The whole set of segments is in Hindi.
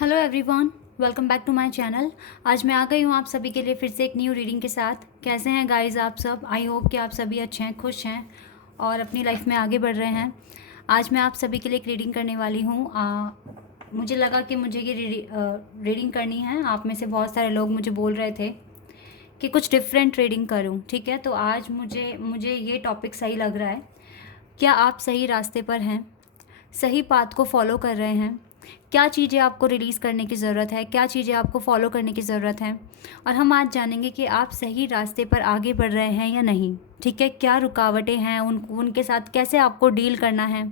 Hello everyone, welcome back to my channel. आज मैं आ गई हूँ आप सभी के लिए फिर से एक न्यू रीडिंग के साथ। कैसे हैं गाइस आप सब? आई होप कि आप सभी अच्छे हैं, खुश हैं और अपनी लाइफ में आगे बढ़ रहे हैं। आज मैं आप सभी के लिए एक रीडिंग करने वाली हूँ। मुझे लगा कि मुझे ये रीडिंग करनी है। आप में से बहुत सारे लोग मुझे बोल रहे थे कि कुछ डिफरेंट रीडिंग करूँ, ठीक है। तो आज मुझे ये टॉपिक सही लग रहा है। क्या आप सही रास्ते पर हैं? सही पाथ को फॉलो कर रहे हैं? क्या चीज़ें आपको रिलीज़ करने की ज़रूरत है, क्या चीज़ें आपको फॉलो करने की ज़रूरत है। और हम आज जानेंगे कि आप सही रास्ते पर आगे बढ़ रहे हैं या नहीं, ठीक है। क्या रुकावटें हैं, उनके साथ कैसे आपको डील करना है,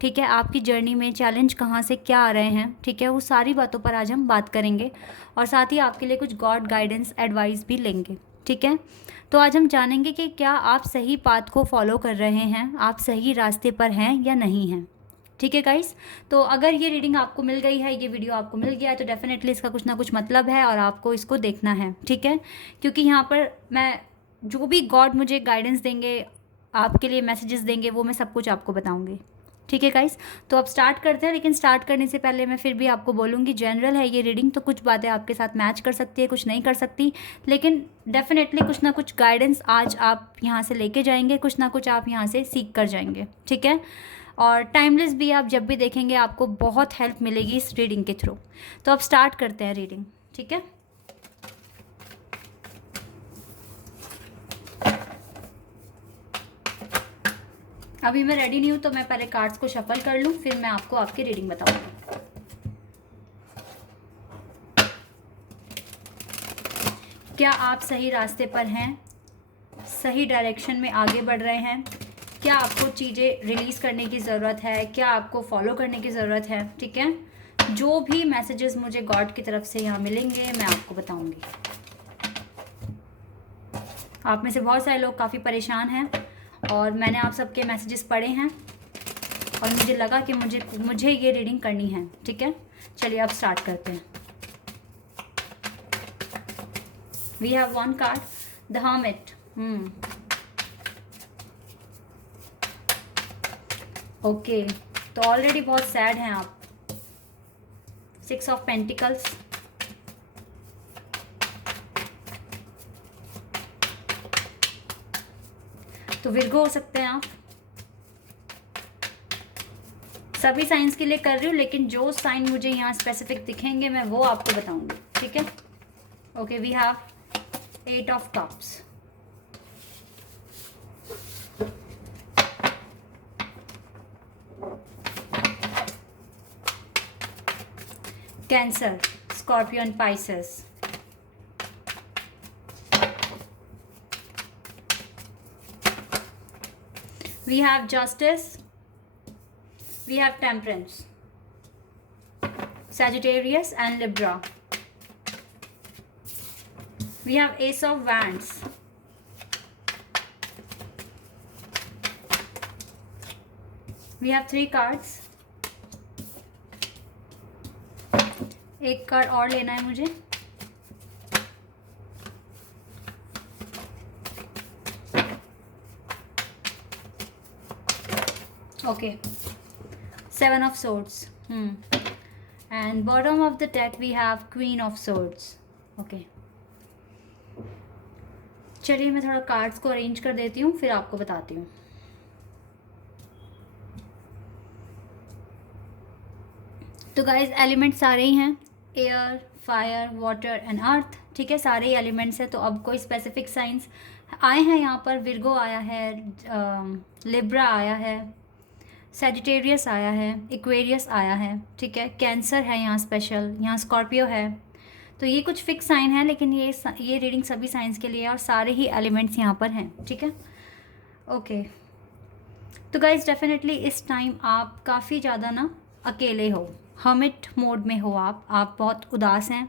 ठीक है। आपकी जर्नी में चैलेंज कहाँ से क्या आ रहे हैं, ठीक है। वो सारी बातों पर आज हम बात करेंगे और साथ ही आपके लिए कुछ गॉड गाइडेंस एडवाइस भी लेंगे, ठीक है। तो आज हम जानेंगे कि क्या आप सही पाथ को फॉलो कर रहे हैं, आप सही रास्ते पर हैं या नहीं हैं, ठीक है गाइस। तो अगर ये रीडिंग आपको मिल गई है, ये वीडियो आपको मिल गया है, तो डेफिनेटली इसका कुछ ना कुछ मतलब है और आपको इसको देखना है, ठीक है। क्योंकि यहाँ पर मैं जो भी गॉड मुझे गाइडेंस देंगे, आपके लिए मैसेजेस देंगे, वो मैं सब कुछ आपको बताऊँगी, ठीक है गाइस। तो अब स्टार्ट करते हैं, लेकिन स्टार्ट करने से पहले मैं फिर भी आपको बोलूँगी, जनरल है ये रीडिंग, तो कुछ बातें आपके साथ मैच कर सकती है, कुछ नहीं कर सकती, लेकिन डेफिनेटली कुछ ना कुछ गाइडेंस आज आप यहाँ से लेके जाएंगे, कुछ ना कुछ आप यहाँ से सीख कर जाएंगे, ठीक है। और टाइमलेस भी आप जब भी देखेंगे आपको बहुत हेल्प मिलेगी इस रीडिंग के थ्रू। तो अब स्टार्ट करते हैं रीडिंग, ठीक है। अभी मैं रेडी नहीं हूँ, तो मैं पहले कार्ड्स को शफल कर लूँ, फिर मैं आपको आपकी रीडिंग बताऊँगी। क्या आप सही रास्ते पर हैं? सही डायरेक्शन में आगे बढ़ रहे हैं? क्या आपको चीज़ें रिलीज़ करने की ज़रूरत है? क्या आपको फॉलो करने की ज़रूरत है, ठीक है। जो भी मैसेजेस मुझे गॉड की तरफ से यहाँ मिलेंगे मैं आपको बताऊँगी। आप में से बहुत सारे लोग काफ़ी परेशान हैं और मैंने आप सबके मैसेजेस पढ़े हैं और मुझे लगा कि मुझे ये रीडिंग करनी है, ठीक है। चलिए अब स्टार्ट करते हैं। We have one card, the hermit. Okay, तो ऑलरेडी बहुत सैड हैं आप। 6 ऑफ पेंटिकल्स, तो विर्गो हो सकते हैं आप। सभी साइंस के लिए कर रही हूँ, लेकिन जो साइन मुझे यहाँ स्पेसिफिक दिखेंगे मैं वो आपको बताऊंगी, ठीक है। Okay, we have 8 of cups, Cancer, Scorpio and Pisces, we have justice, we have temperance, Sagittarius and Libra, we have ace of wands, we have 3 cards। एक कार्ड और लेना है मुझे। Okay, 7 of swords, and bottom of the deck we have queen of swords। Okay, चलिए मैं थोड़ा कार्ड्स को अरेंज कर देती हूँ, फिर आपको बताती हूँ। तो गाइज एलिमेंट्स सारे ही हैं, air, fire, water and earth, ठीक है। सारे ही एलिमेंट्स हैं। तो अब कोई स्पेसिफिक साइंस आए हैं यहाँ पर। विर्गो आया है, लिब्रा आया है, सैजिटेरियस आया है, एक्वेरियस आया है, ठीक है। कैंसर है यहाँ स्पेशल, यहाँ स्कॉर्पियो है। तो ये कुछ फिक्स साइन है, लेकिन ये रीडिंग सभी साइंस के लिए है और सारे ही एलिमेंट्स यहाँ पर हैं, ठीक है। ओके, तो गाइज डेफिनेटली इस टाइम आप काफ़ी ज़्यादा ना अकेले हो, हर्मिट मोड में हो आप बहुत उदास हैं,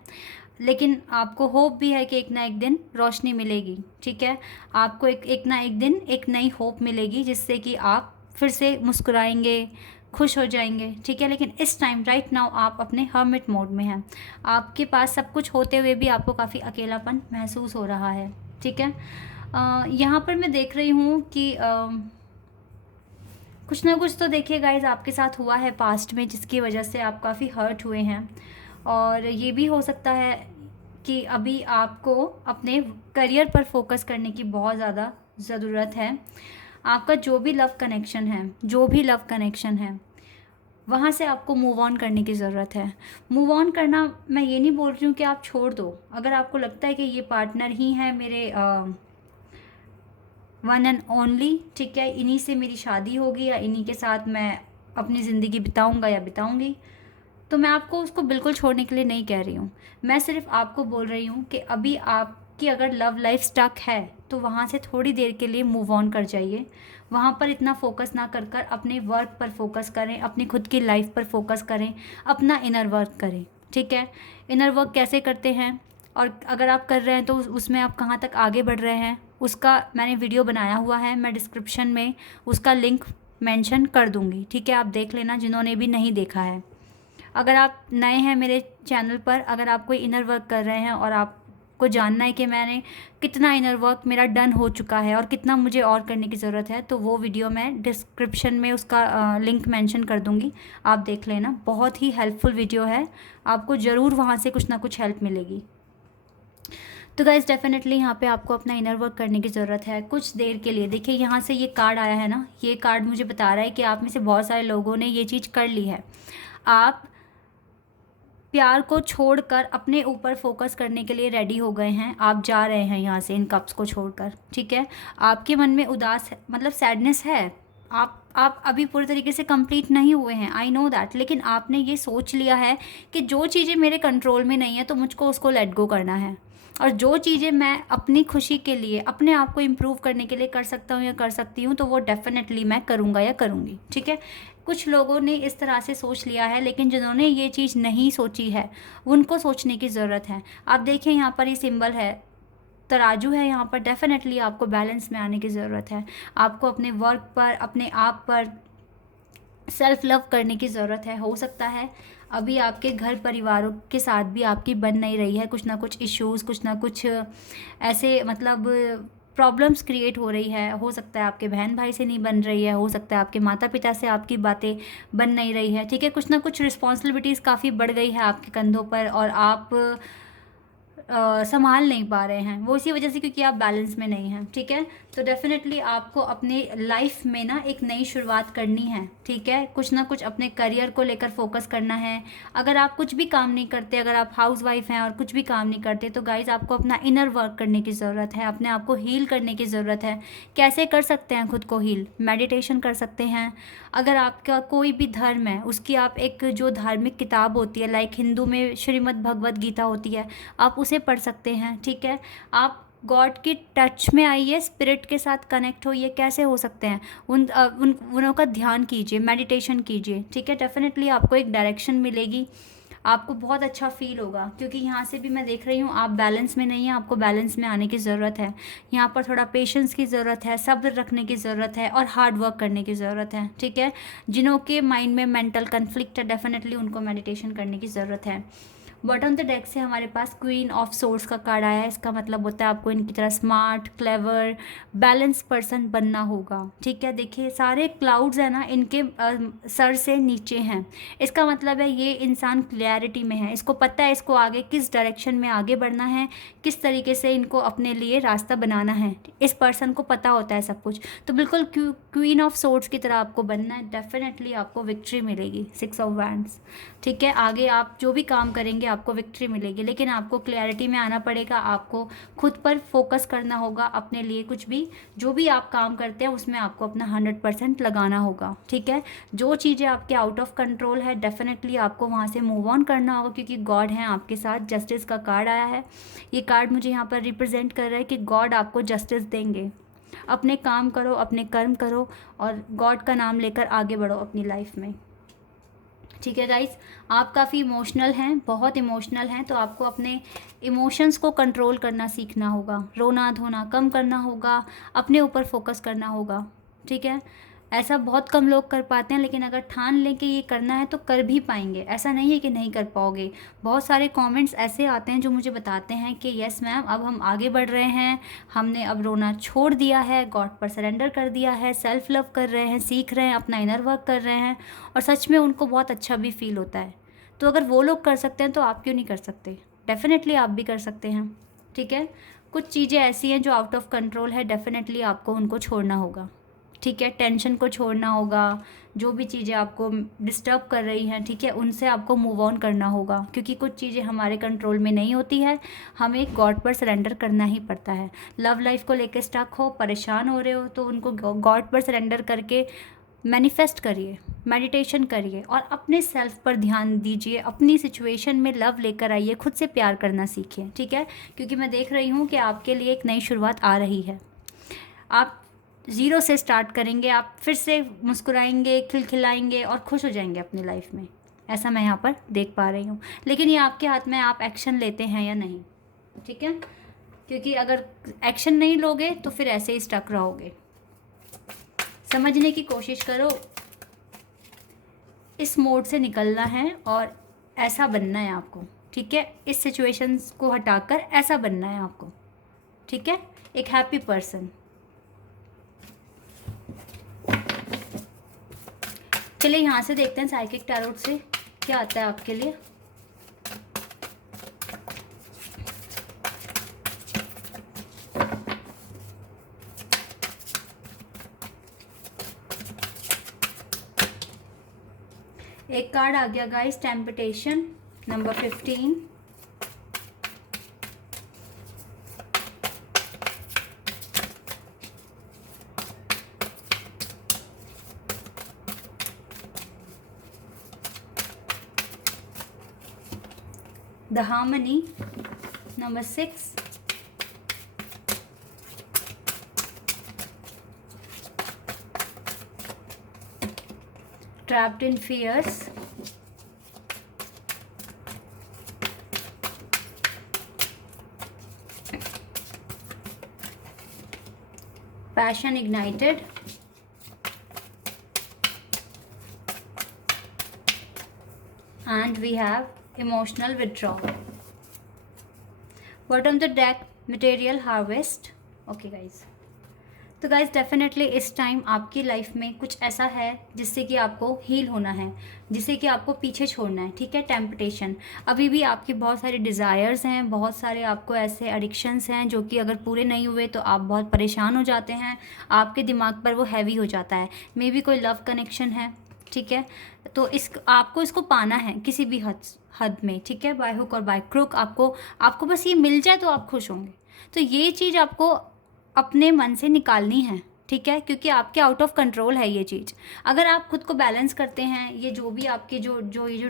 लेकिन आपको होप भी है कि एक ना एक दिन रोशनी मिलेगी, ठीक है। आपको एक ना एक दिन एक नई होप मिलेगी, जिससे कि आप फिर से मुस्कुराएंगे, खुश हो जाएंगे, ठीक है। लेकिन इस टाइम राइट नाउ आप अपने हर्मिट मोड में हैं। आपके पास सब कुछ होते हुए भी आपको काफ़ी अकेलापन महसूस हो रहा है, ठीक है। यहाँ पर मैं देख रही हूँ कि कुछ ना कुछ तो देखिए गाइज आपके साथ हुआ है पास्ट में, जिसकी वजह से आप काफ़ी हर्ट हुए हैं और ये भी हो सकता है कि अभी आपको अपने करियर पर फोकस करने की बहुत ज़्यादा ज़रूरत है। आपका जो भी लव कनेक्शन है वहाँ से आपको मूव ऑन करने की ज़रूरत है। मूव ऑन करना, मैं ये नहीं बोल रही हूँ कि आप छोड़ दो। अगर आपको लगता है कि ये पार्टनर ही है मेरे वन एंड ओनली, ठीक है, इन्हीं से मेरी शादी होगी या इन्हीं के साथ मैं अपनी ज़िंदगी बिताऊंगा या बिताऊंगी, तो मैं आपको उसको बिल्कुल छोड़ने के लिए नहीं कह रही हूँ। मैं सिर्फ आपको बोल रही हूँ कि अभी आपकी अगर लव लाइफ स्टक है तो वहाँ से थोड़ी देर के लिए मूव ऑन कर जाइए। वहाँ पर इतना फोकस ना कर कर अपने वर्क पर फोकस करें, अपनी खुद की लाइफ पर फोकस करें, अपना इनर वर्क करें, ठीक है। इनर वर्क कैसे करते हैं और अगर आप कर रहे हैं तो उसमें आप कहाँ तक आगे बढ़ रहे हैं, उसका मैंने वीडियो बनाया हुआ है। मैं डिस्क्रिप्शन में उसका लिंक मेंशन कर दूँगी, ठीक है, आप देख लेना जिन्होंने भी नहीं देखा है। अगर आप नए हैं मेरे चैनल पर, अगर आप कोई इनर वर्क कर रहे हैं और आपको जानना है कि मैंने कितना इनर वर्क मेरा डन हो चुका है और कितना मुझे और करने की ज़रूरत है, तो वो वीडियो मैं डिस्क्रिप्शन में उसका लिंक मेंशन कर दूँगी, आप देख लेना। बहुत ही हेल्पफुल वीडियो है, आपको ज़रूर वहाँ से कुछ ना कुछ हेल्प मिलेगी। तो गाइस डेफिनेटली यहाँ पे आपको अपना इनर वर्क करने की ज़रूरत है कुछ देर के लिए। देखिए यहाँ से ये कार्ड आया है ना, ये कार्ड मुझे बता रहा है कि आप में से बहुत सारे लोगों ने ये चीज़ कर ली है। आप प्यार को छोड़कर अपने ऊपर फोकस करने के लिए रेडी हो गए हैं। आप जा रहे हैं यहाँ से इन कप्स को छोड़कर, ठीक है। आपके मन में उदास है, मतलब सैडनेस है। आप अभी पूरे तरीके से कंप्लीट नहीं हुए हैं, आई नो दैट, लेकिन आपने ये सोच लिया है कि जो चीज़ें मेरे कंट्रोल में नहीं है तो मुझको उसको लेट गो करना है, और जो चीज़ें मैं अपनी खुशी के लिए, अपने आप को इम्प्रूव करने के लिए कर सकता हूँ या कर सकती हूँ, तो वो डेफिनेटली मैं करूँगा या करूँगी, ठीक है। कुछ लोगों ने इस तरह से सोच लिया है, लेकिन जिन्होंने ये चीज़ नहीं सोची है उनको सोचने की ज़रूरत है। आप देखिए यहाँ पर ये सिंबल है, तराजू है, यहाँ पर डेफिनेटली आपको बैलेंस में आने की ज़रूरत है। आपको अपने वर्क पर, अपने आप पर सेल्फ लव करने की ज़रूरत है। हो सकता है अभी आपके घर परिवारों के साथ भी आपकी बन नहीं रही है, कुछ ना कुछ इश्यूज़, कुछ ना कुछ ऐसे मतलब प्रॉब्लम्स क्रिएट हो रही है। हो सकता है आपके बहन भाई से नहीं बन रही है, हो सकता है आपके माता पिता से आपकी बातें बन नहीं रही है, ठीक है। कुछ ना कुछ रिस्पॉन्सिबिलिटीज़ काफ़ी बढ़ गई है आपके कंधों पर और आप संभाल नहीं पा रहे हैं, वो इसी वजह से क्योंकि आप बैलेंस में नहीं हैं, ठीक है। तो डेफिनेटली आपको अपने लाइफ में ना एक नई शुरुआत करनी है, ठीक है। कुछ ना कुछ अपने करियर को लेकर फोकस करना है। अगर आप कुछ भी काम नहीं करते, अगर आप हाउस वाइफ हैं और कुछ भी काम नहीं करते, तो गाइज आपको अपना इनर वर्क करने की ज़रूरत है, अपने आप को हील करने की ज़रूरत है। कैसे कर सकते हैं खुद को हील? मेडिटेशन कर सकते हैं। अगर आपका कोई भी धर्म है उसकी आप एक जो धार्मिक किताब होती है, लाइक हिंदू में श्रीमद् भगवद गीता होती है, आप उसे पढ़ सकते हैं, ठीक है। आप गॉड की टच में आइए, स्पिरिट के साथ कनेक्ट होइए। कैसे हो सकते हैं? उनों का ध्यान कीजिए, मेडिटेशन कीजिए, ठीक है। डेफिनेटली आपको एक डायरेक्शन मिलेगी, आपको बहुत अच्छा फील होगा, क्योंकि यहाँ से भी मैं देख रही हूँ आप बैलेंस में नहीं हैं, आपको बैलेंस में आने की ज़रूरत है। यहाँ पर थोड़ा पेशेंस की ज़रूरत है, सब्र रखने की ज़रूरत है और हार्ड वर्क करने की ज़रूरत है, ठीक है। जिन्हों के माइंड में मेंटल कन्फ्लिक्ट है, डेफिनेटली उनको मेडिटेशन करने की ज़रूरत है। बॉटम ऑफ द डेक से हमारे पास क्वीन ऑफ सोर्स का कार्ड आया है। इसका मतलब होता है आपको इनकी तरह स्मार्ट, क्लेवर, बैलेंस पर्सन बनना होगा, ठीक है। देखिए सारे क्लाउड्स है ना, इनके सर से नीचे हैं। इसका मतलब है ये इंसान क्लैरिटी में है, इसको पता है इसको आगे किस डायरेक्शन में आगे बढ़ना है, किस तरीके से इनको अपने लिए रास्ता बनाना है। इस पर्सन को पता होता है सब कुछ। तो बिल्कुल क्वीन ऑफ सोर्स की तरह आपको बनना है, डेफिनेटली आपको विक्ट्री मिलेगी। 6 ऑफ वैंड्स, ठीक है। आगे आप जो भी काम करेंगे आपको विक्ट्री मिलेगी, लेकिन आपको क्लैरिटी में आना पड़ेगा। आपको खुद पर फोकस करना होगा, अपने लिए कुछ भी जो भी आप काम करते हैं उसमें आपको अपना 100% लगाना होगा, ठीक है। जो चीज़ें आपके आउट ऑफ कंट्रोल है, डेफिनेटली आपको वहाँ से मूव ऑन करना होगा, क्योंकि गॉड है आपके साथ। जस्टिस का कार्ड आया है, ये कार्ड मुझे यहाँ पर रिप्रेजेंट कर रहा है कि गॉड आपको जस्टिस देंगे। अपने काम करो, अपने कर्म करो और गॉड का नाम लेकर आगे बढ़ो अपनी लाइफ में, ठीक है गाइस। आप काफ़ी इमोशनल हैं, बहुत इमोशनल हैं, तो आपको अपने इमोशंस को कंट्रोल करना सीखना होगा। रोना धोना कम करना होगा, अपने ऊपर फोकस करना होगा, ठीक है। ऐसा बहुत कम लोग कर पाते हैं, लेकिन अगर ठान लें कि ये करना है तो कर भी पाएंगे। ऐसा नहीं है कि नहीं कर पाओगे। बहुत सारे कमेंट्स ऐसे आते हैं जो मुझे बताते हैं कि यस मैम, अब हम आगे बढ़ रहे हैं, हमने अब रोना छोड़ दिया है, गॉड पर सरेंडर कर दिया है, सेल्फ लव कर रहे हैं, सीख रहे हैं, अपना इनर वर्क कर रहे हैं, और सच में उनको बहुत अच्छा भी फील होता है। तो अगर वो लोग कर सकते हैं तो आप क्यों नहीं कर सकते? डेफ़िनेटली आप भी कर सकते हैं, ठीक है? कुछ चीज़ें ऐसी हैं जो आउट ऑफ कंट्रोल है, डेफ़िनेटली आपको उनको छोड़ना होगा, ठीक है? टेंशन को छोड़ना होगा, जो भी चीज़ें आपको डिस्टर्ब कर रही हैं, ठीक है, उनसे आपको मूव ऑन करना होगा, क्योंकि कुछ चीज़ें हमारे कंट्रोल में नहीं होती है, हमें गॉड पर सरेंडर करना ही पड़ता है। लव लाइफ को लेके स्टक हो, परेशान हो रहे हो, तो उनको गॉड पर सरेंडर करके मैनिफेस्ट करिए, मेडिटेशन करिए और अपने सेल्फ पर ध्यान दीजिए, अपनी सिचुएशन में लव लेकर आइए, खुद से प्यार करना सीखिए, ठीक है? क्योंकि मैं देख रही हूँ कि आपके लिए एक नई शुरुआत आ रही है। आप ज़ीरो से स्टार्ट करेंगे, आप फिर से मुस्कुराएंगे, खिलखिलाएंगे और खुश हो जाएंगे अपनी लाइफ में, ऐसा मैं यहाँ पर देख पा रही हूँ। लेकिन ये आपके हाथ में, आप एक्शन लेते हैं या नहीं, ठीक है? क्योंकि अगर एक्शन नहीं लोगे तो फिर ऐसे ही स्टक रहोगे। समझने की कोशिश करो, इस मोड से निकलना है और ऐसा बनना है आपको, ठीक है? इस सिचुएशंस को हटाकर ऐसा बनना है आपको, ठीक है? एक हैप्पी पर्सन। चलिए यहाँ से देखते हैं साइकिक टैरोट से क्या आता है आपके लिए। एक कार्ड आ गया guys, temptation number 15। The harmony number 6। Trapped in fears. Passion ignited. And we have emotional withdrawal. Bottom of the deck, material harvest. Okay guys, तो गाइज डेफिनेटली इस टाइम आपकी लाइफ में कुछ ऐसा है जिससे कि आपको हील होना है, जिससे कि आपको पीछे छोड़ना है, ठीक है? टेम्पटेशन, अभी भी आपके बहुत सारे डिज़ायर्स हैं, बहुत सारे आपको ऐसे एडिक्शंस हैं जो कि अगर पूरे नहीं हुए तो आप बहुत परेशान हो जाते हैं, आपके दिमाग पर वो हैवी हो जाता है। मे बी कोई लव कनेक्शन है, ठीक है? तो आपको इसको पाना है किसी भी हद में, ठीक है? बाय हुक और बाय क्रुक आपको बस ये मिल जाए तो आप खुश होंगे। तो ये चीज़ आपको अपने मन से निकालनी है, ठीक है? क्योंकि आपके आउट ऑफ कंट्रोल है ये चीज़। अगर आप खुद को बैलेंस करते हैं, ये जो भी आपके जो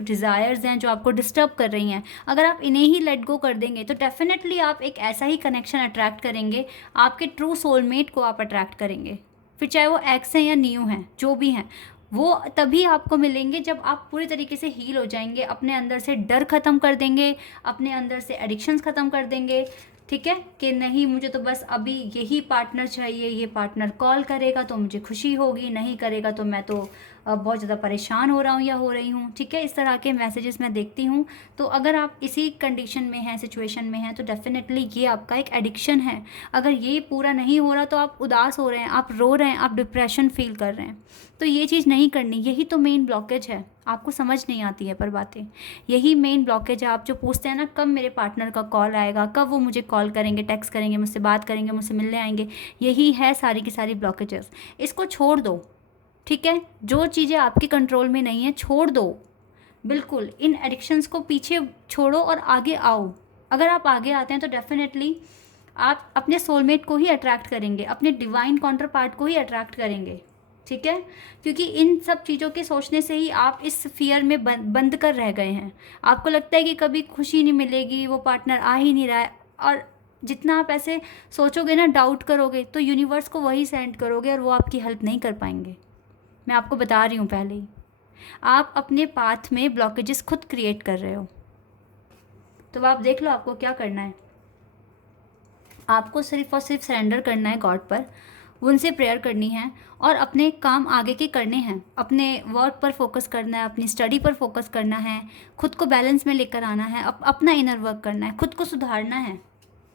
डिज़ायर्स हैं जो आपको डिस्टर्ब कर रही हैं, अगर आप इन्हें ही लेट गो कर देंगे तो डेफिनेटली आप एक ऐसा ही कनेक्शन अट्रैक्ट करेंगे, आपके ट्रू सोलमेट को आप अट्रैक्ट करेंगे। फिर चाहे वो एक्स हैं या न्यू हैं, जो भी हैं, वो तभी आपको मिलेंगे जब आप पूरी तरीके से हील हो जाएंगे, अपने अंदर से डर ख़त्म कर देंगे, अपने अंदर से एडिक्शंस ख़त्म कर देंगे, ठीक है? कि नहीं, मुझे तो बस अभी यही पार्टनर चाहिए, ये पार्टनर कॉल करेगा तो मुझे खुशी होगी, नहीं करेगा तो मैं तो बहुत ज़्यादा परेशान हो रहा हूँ या हो रही हूँ, ठीक है? इस तरह के मैसेजेस मैं देखती हूँ। तो अगर आप इसी कंडीशन में हैं, सिचुएशन में हैं, तो डेफिनेटली ये आपका एक एडिक्शन है। अगर ये पूरा नहीं हो रहा तो आप उदास हो रहे हैं, आप रो रहे हैं, आप डिप्रेशन फील कर रहे हैं, तो ये चीज़ नहीं करनी। यही तो मेन ब्लॉकेज है, आपको समझ नहीं आती है पर बातें, यही मेन ब्लॉकेज है। आप जो पूछते हैं ना, कब मेरे पार्टनर का कॉल आएगा, कब वो मुझे कॉल करेंगे, टेक्स्ट करेंगे, मुझसे बात करेंगे, मुझसे मिलने आएंगे, यही है सारी की सारी ब्लॉकेजेस। इसको छोड़ दो, ठीक है? जो चीज़ें आपके कंट्रोल में नहीं है छोड़ दो, बिल्कुल। इन एडिक्शंस को पीछे छोड़ो और आगे आओ। अगर आप आगे आते हैं तो डेफिनेटली आप अपने सोलमेट को ही अट्रैक्ट करेंगे, अपने डिवाइन काउंटर पार्ट को ही अट्रैक्ट करेंगे, ठीक है? क्योंकि इन सब चीज़ों के सोचने से ही आप इस फियर में बंद कर रह गए हैं। आपको लगता है कि कभी खुशी नहीं मिलेगी, वो पार्टनर आ ही नहीं रहा है, और जितना आप ऐसे सोचोगे ना, डाउट करोगे, तो यूनिवर्स को वही सेंड करोगे और वो आपकी हेल्प नहीं कर पाएंगे। मैं आपको बता रही हूँ पहले ही, आप अपने पाथ में ब्लॉकेजेस खुद क्रिएट कर रहे हो। तो आप देख लो आपको क्या करना है। आपको सिर्फ और सिर्फ सरेंडर करना है गॉड पर, उनसे प्रेयर करनी है और अपने काम आगे के करने हैं। अपने वर्क पर फोकस करना है, अपनी स्टडी पर फोकस करना है, खुद को बैलेंस में लेकर आना है, अपना इनर वर्क करना है, खुद को सुधारना है,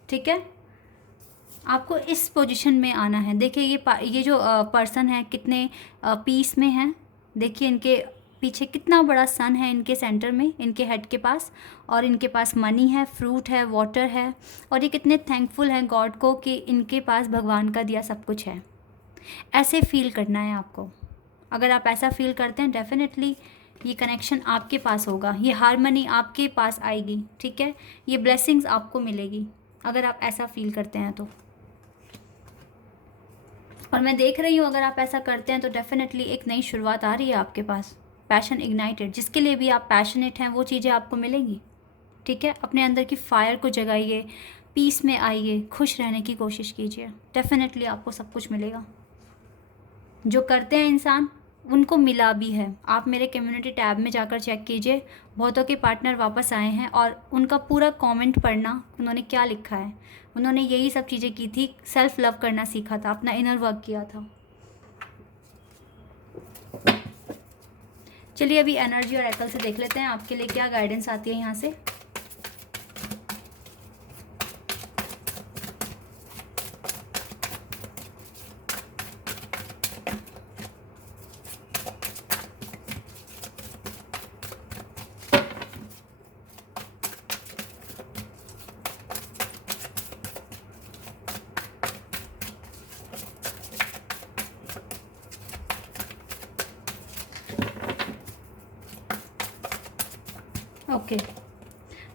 ठीक है? आपको इस पोजीशन में आना है। देखिए ये जो पर्सन है कितने पीस में है, देखिए इनके पीछे कितना बड़ा सन है इनके सेंटर में, इनके हेड के पास, और इनके पास मनी है, फ्रूट है, वाटर है, और ये कितने थैंकफुल हैं गॉड को कि इनके पास भगवान का दिया सब कुछ है। ऐसे फील करना है आपको। अगर आप ऐसा फील करते हैं डेफिनेटली ये कनेक्शन आपके पास होगा, ये हारमनी आपके पास आएगी, ठीक है, ये ब्लेसिंग्स आपको मिलेगी अगर आप ऐसा फील करते हैं तो। और मैं देख रही हूँ अगर आप ऐसा करते हैं तो डेफिनेटली एक नई शुरुआत आ रही है आपके पास। पैशन इग्नाइटेड, जिसके लिए भी आप पैशनेट हैं वो चीज़ें आपको मिलेंगी, ठीक है। अपने अंदर की फायर को जगाइए, पीस में आइए, खुश रहने की कोशिश कीजिए, डेफिनेटली आपको सब कुछ मिलेगा। जो करते हैं इंसान उनको मिला भी है। आप मेरे कम्युनिटी टैब में जाकर चेक कीजिए, बहुतों के पार्टनर वापस आए हैं और उनका पूरा कमेंट पढ़ना, उन्होंने क्या लिखा है, उन्होंने यही सब चीज़ें की थी, सेल्फ लव करना सीखा था, अपना इनर वर्क किया था। चलिए अभी एनर्जी और एकल से देख लेते हैं आपके लिए क्या गाइडेंस आती है यहाँ से। Okay,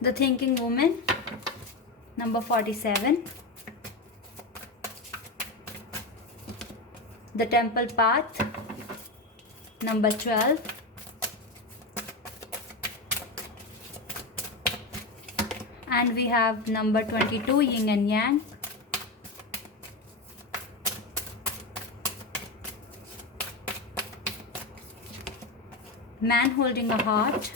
the thinking woman, number 47, the temple path, number 12, and we have number 22, yin and yang, man holding a heart,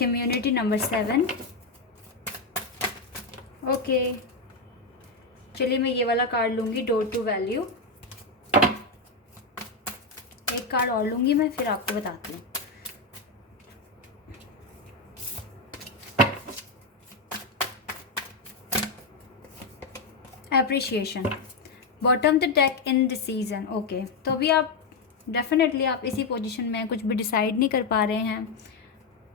community number 7। Okay, चलिए मैं ये वाला कार्ड लूँगी, डोर टू वैल्यू। एक कार्ड और लूँगी मैं, फिर आपको बताती हूँ। Appreciation, bottom the deck in the season. Okay, तो अभी आप डेफिनेटली आप इसी पोजीशन में कुछ भी डिसाइड नहीं कर पा रहे हैं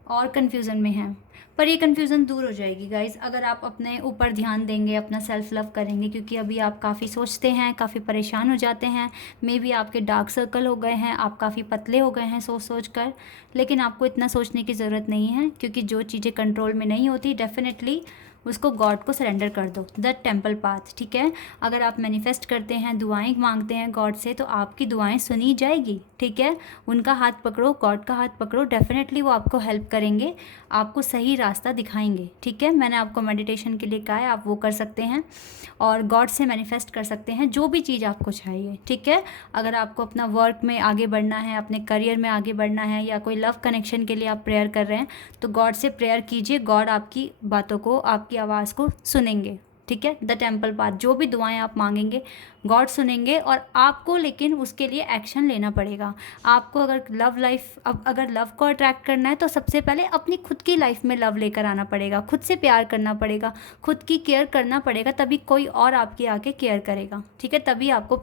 और कन्फ्यूज़न में हैं, पर ये कन्फ्यूज़न दूर हो जाएगी गाइज़ अगर आप अपने ऊपर ध्यान देंगे, अपना सेल्फ लव करेंगे। क्योंकि अभी आप काफ़ी सोचते हैं, काफ़ी परेशान हो जाते हैं, मे बी आपके डार्क सर्कल हो गए हैं, आप काफ़ी पतले हो गए हैं सोच कर। लेकिन आपको इतना सोचने की ज़रूरत नहीं है, क्योंकि जो चीज़ें कंट्रोल में नहीं होती डेफिनेटली उसको गॉड को सरेंडर कर दो। द टेम्पल पाथ, ठीक है। अगर आप मैनिफेस्ट करते हैं, दुआएं मांगते हैं गॉड से, तो आपकी दुआएं सुनी जाएगी, ठीक है। उनका हाथ पकड़ो, गॉड का हाथ पकड़ो, डेफिनेटली वो आपको हेल्प करेंगे, आपको सही रास्ता दिखाएंगे, ठीक है। मैंने आपको मेडिटेशन के लिए कहा है, आप वो कर सकते हैं और गॉड से मैनिफेस्ट कर सकते हैं जो भी चीज़ आपको चाहिए, ठीक है। अगर आपको अपना वर्क में आगे बढ़ना है, अपने करियर में आगे बढ़ना है, या कोई लव कनेक्शन के लिए आप प्रेयर कर रहे हैं, तो गॉड से प्रेयर कीजिए, गॉड आपकी बातों को, आपकी आवाज़ को सुनेंगे, ठीक है। द टेम्पल पाथ, जो भी दुआएं आप मांगेंगे गॉड सुनेंगे, और आपको लेकिन उसके लिए एक्शन लेना पड़ेगा। आपको अगर अगर लव को अट्रैक्ट करना है तो सबसे पहले अपनी खुद की लाइफ में लव लेकर आना पड़ेगा, खुद से प्यार करना पड़ेगा, खुद की केयर करना पड़ेगा, तभी कोई और आपकी आके केयर करेगा, ठीक है। तभी आपको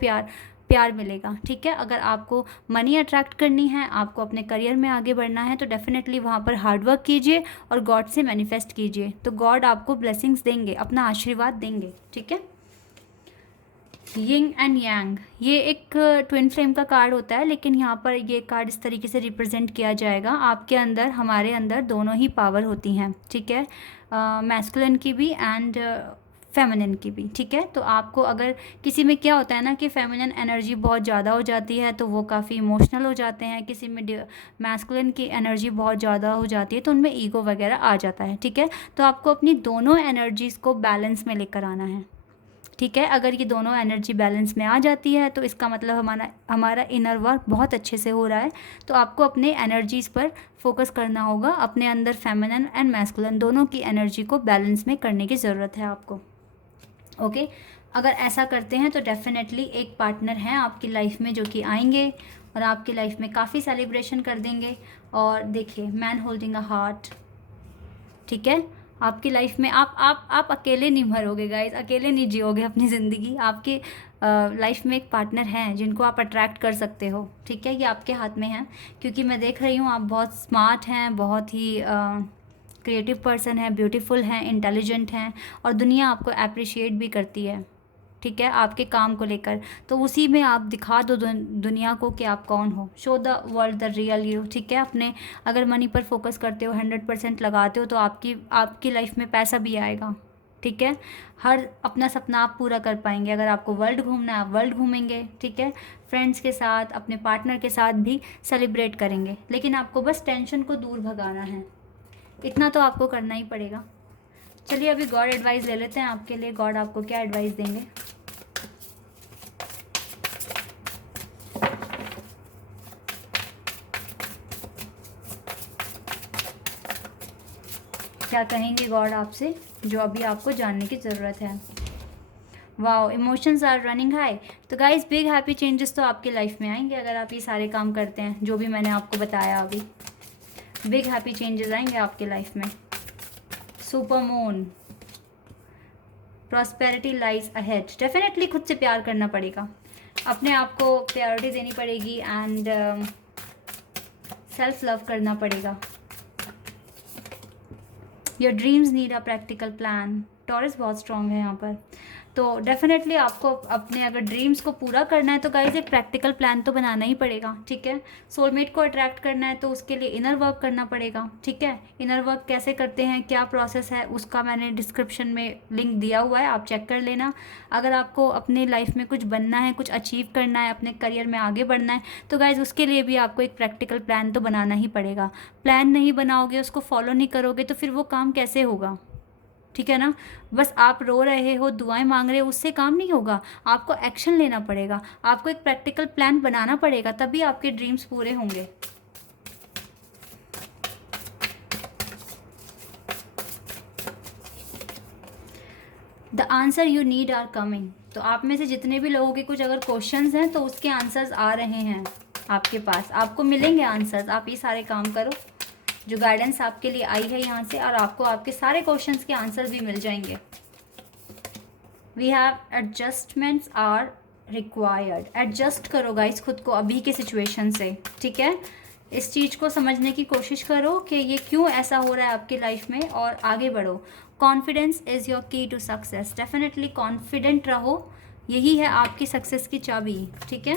प्यार मिलेगा, ठीक है। अगर आपको मनी अट्रैक्ट करनी है, आपको अपने करियर में आगे बढ़ना है, तो डेफिनेटली वहाँ पर हार्ड वर्क कीजिए और गॉड से मैनिफेस्ट कीजिए, तो गॉड आपको ब्लेसिंग्स देंगे, अपना आशीर्वाद देंगे, ठीक है। यिंग एंड यांग, ये एक ट्विन फ्लेम का कार्ड होता है, लेकिन यहाँ पर ये कार्ड इस तरीके से रिप्रेजेंट किया जाएगा, आपके अंदर, हमारे अंदर दोनों ही पावर होती हैं, ठीक है। मैस्कुलिन की भी एंड फेमिनिन की भी, ठीक है। तो आपको अगर किसी में क्या होता है ना कि फेमिनिन एनर्जी बहुत ज़्यादा हो जाती है तो वो काफ़ी इमोशनल हो जाते हैं, किसी में मैस्कुलिन की एनर्जी बहुत ज़्यादा हो जाती है तो उनमें ईगो वगैरह आ जाता है, ठीक है। तो आपको अपनी दोनों एनर्जीज़ को बैलेंस में लेकर आना है, ठीक है। अगर ये दोनों एनर्जी बैलेंस में आ जाती है तो इसका मतलब हमारा इनर वर्क बहुत अच्छे से हो रहा है। तो आपको अपने एनर्जीज़ पर फोकस करना होगा, अपने अंदर फेमिनिन एंड मैस्कुलिन दोनों की एनर्जी को बैलेंस में करने की ज़रूरत है आपको, ओके। अगर ऐसा करते हैं तो डेफिनेटली एक पार्टनर हैं आपकी लाइफ में जो कि आएंगे और आपकी लाइफ में काफ़ी सेलिब्रेशन कर देंगे। और देखिए, मैन होल्डिंग अ हार्ट, ठीक है। आपकी लाइफ में आप अकेले नहीं मरोगे गाइस, अकेले नहीं जियोगे अपनी ज़िंदगी, आपके लाइफ में एक पार्टनर हैं जिनको आप अट्रैक्ट कर सकते हो, ठीक है। ये आपके हाथ में है, क्योंकि मैं देख रही हूँ आप बहुत स्मार्ट हैं, बहुत ही क्रिएटिव पर्सन हैं, ब्यूटीफुल हैं, इंटेलिजेंट हैं, और दुनिया आपको अप्रिशिएट भी करती है, ठीक है, आपके काम को लेकर। तो उसी में आप दिखा दो दुनिया को कि आप कौन हो। Show the world the real you, ठीक है। अपने अगर मनी पर फोकस करते हो, 100% लगाते हो, तो आपकी लाइफ में पैसा भी आएगा, ठीक है। हर अपना सपना आप पूरा कर पाएंगे। अगर आपको वर्ल्ड घूमना है, आप वर्ल्ड घूमेंगे, ठीक है। फ्रेंड्स के साथ, अपने पार्टनर के साथ भी सेलिब्रेट करेंगे, लेकिन आपको बस टेंशन को दूर भगाना है, इतना तो आपको करना ही पड़ेगा। चलिए अभी गॉड एडवाइस ले लेते हैं आपके लिए। गॉड आपको क्या एडवाइस देंगे? क्या कहेंगे गॉड आपसे जो अभी आपको जानने की ज़रूरत है? Wow, emotions are running high. तो गाइस बिग हैप्पी चेंजेस तो आपकी लाइफ में आएंगे अगर आप ये सारे काम करते हैं जो भी मैंने आपको बताया अभी। बिग हैप्पी चेंजेस आएंगे आपकी लाइफ में। Super moon, prosperity lies ahead. Definitely खुद से प्यार करना पड़ेगा, अपने आप को प्रायोरिटी देनी पड़ेगी, एंड सेल्फ लव करना पड़ेगा। Your dreams need a practical plan. Taurus बहुत स्ट्रॉन्ग है यहाँ पर। तो डेफिनेटली आपको अपने अगर ड्रीम्स को पूरा करना है तो गाइज एक प्रैक्टिकल प्लान तो बनाना ही पड़ेगा, ठीक है। सोलमेट को अट्रैक्ट करना है तो उसके लिए इनर वर्क करना पड़ेगा, ठीक है। इनर वर्क कैसे करते हैं, क्या प्रोसेस है, उसका मैंने डिस्क्रिप्शन में लिंक दिया हुआ है, आप चेक कर लेना। अगर आपको अपने लाइफ में कुछ बनना है, कुछ अचीव करना है, अपने करियर में आगे बढ़ना है, तो गाइज उसके लिए भी आपको एक प्रैक्टिकल प्लान तो बनाना ही पड़ेगा। प्लान नहीं बनाओगे, उसको फॉलो नहीं करोगे, तो फिर वो काम कैसे होगा, ठीक है ना। बस आप रो रहे हो, दुआएं मांग रहे हो, उससे काम नहीं होगा। आपको एक्शन लेना पड़ेगा, आपको एक प्रैक्टिकल प्लान बनाना पड़ेगा, तभी आपके ड्रीम्स पूरे होंगे। The answer you need are coming. तो आप में से जितने भी लोगों के कुछ अगर क्वेश्चंस हैं तो उसके आंसर्स आ रहे हैं आपके पास, आपको मिलेंगे आंसर्स। आप ये सारे काम करो जो गाइडेंस आपके लिए आई है यहाँ से, और आपको आपके सारे क्वेश्चंस के आंसर भी मिल जाएंगे। We have adjustments are required. Adjust करो गाइस खुद को अभी के सिचुएशन से, ठीक है। इस चीज़ को समझने की कोशिश करो कि ये क्यों ऐसा हो रहा है आपकी लाइफ में, और आगे बढ़ो। कॉन्फिडेंस इज़ योर की टू सक्सेस। डेफिनेटली कॉन्फिडेंट रहो, यही है आपकी सक्सेस की चाबी, ठीक है।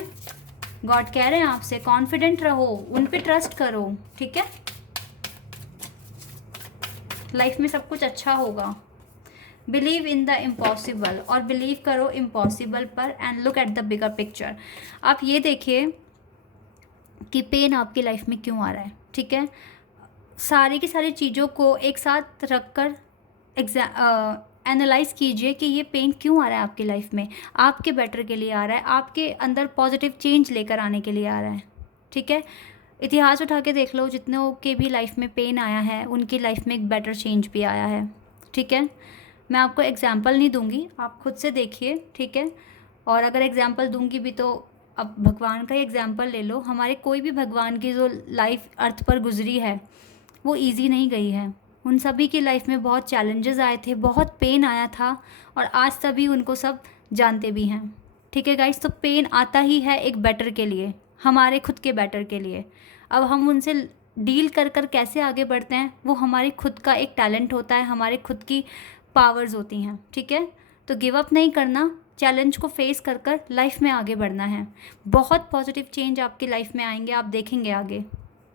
गॉड कह रहे हैं आपसे कॉन्फिडेंट रहो, उन पे ट्रस्ट करो, ठीक है। लाइफ में सब कुछ अच्छा होगा। बिलीव इन द इम्पॉसिबल, और बिलीव करो इम्पॉसिबल पर, and look at the bigger picture. आप ये देखिए कि पेन आपकी लाइफ में क्यों आ रहा है, ठीक है। सारी की सारी चीज़ों को एक साथ रखकर एनालाइज कीजिए कि ये पेन क्यों आ रहा है आपकी लाइफ में। आपके बेटर के लिए आ रहा है, आपके अंदर पॉजिटिव चेंज लेकर आने के लिए आ रहा है, ठीक है। इतिहास उठा के देख लो, जितनों के भी लाइफ में पेन आया है उनकी लाइफ में एक बेटर चेंज भी आया है, ठीक है। मैं आपको एग्जांपल नहीं दूंगी, आप खुद से देखिए, ठीक है। और अगर एग्जांपल दूंगी भी तो अब भगवान का ही एग्जांपल ले लो। हमारे कोई भी भगवान की जो लाइफ अर्थ पर गुजरी है वो ईजी नहीं गई है। उन सभी की लाइफ में बहुत चैलेंजेस आए थे, बहुत पेन आया था, और आज सभी उनको सब जानते भी हैं, ठीक है गाइस। तो पेन आता ही है एक बेटर के लिए, हमारे खुद के बेटर के लिए। अब हम उनसे डील कर कर कैसे आगे बढ़ते हैं वो हमारी खुद का एक टैलेंट होता है, हमारे खुद की पावर्स होती हैं, ठीक है। तो गिव अप नहीं करना, चैलेंज को फेस कर कर लाइफ में आगे बढ़ना है। बहुत पॉजिटिव चेंज आपकी लाइफ में आएंगे, आप देखेंगे आगे।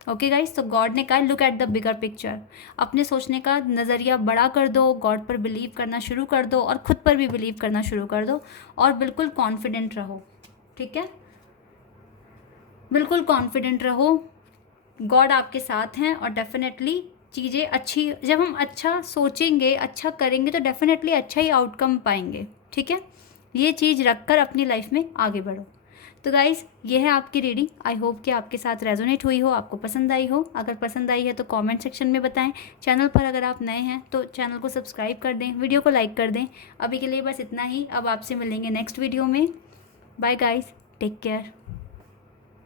ओके गाइस, तो गॉड ने कहा look at the bigger picture. अपने सोचने का नज़रिया बड़ा कर दो, गॉड पर बिलीव करना शुरू कर दो, और ख़ुद पर भी बिलीव करना शुरू कर दो, और बिल्कुल कॉन्फिडेंट रहो, ठीक है। बिल्कुल कॉन्फिडेंट रहो, गॉड आपके साथ हैं, और डेफिनेटली चीज़ें अच्छी, जब हम अच्छा सोचेंगे, अच्छा करेंगे, तो डेफिनेटली अच्छा ही आउटकम पाएंगे, ठीक है। ये चीज़ रखकर अपनी लाइफ में आगे बढ़ो। तो गाइज़ ये है आपकी रीडिंग। आई होप कि आपके साथ रेजोनेट हुई हो, आपको पसंद आई हो। अगर पसंद आई है तो कमेंट सेक्शन में बताएं। चैनल पर अगर आप नए हैं तो चैनल को सब्सक्राइब कर दें, वीडियो को लाइक कर दें। अभी के लिए बस इतना ही, अब आपसे मिलेंगे नेक्स्ट वीडियो में। Bye guys, take care.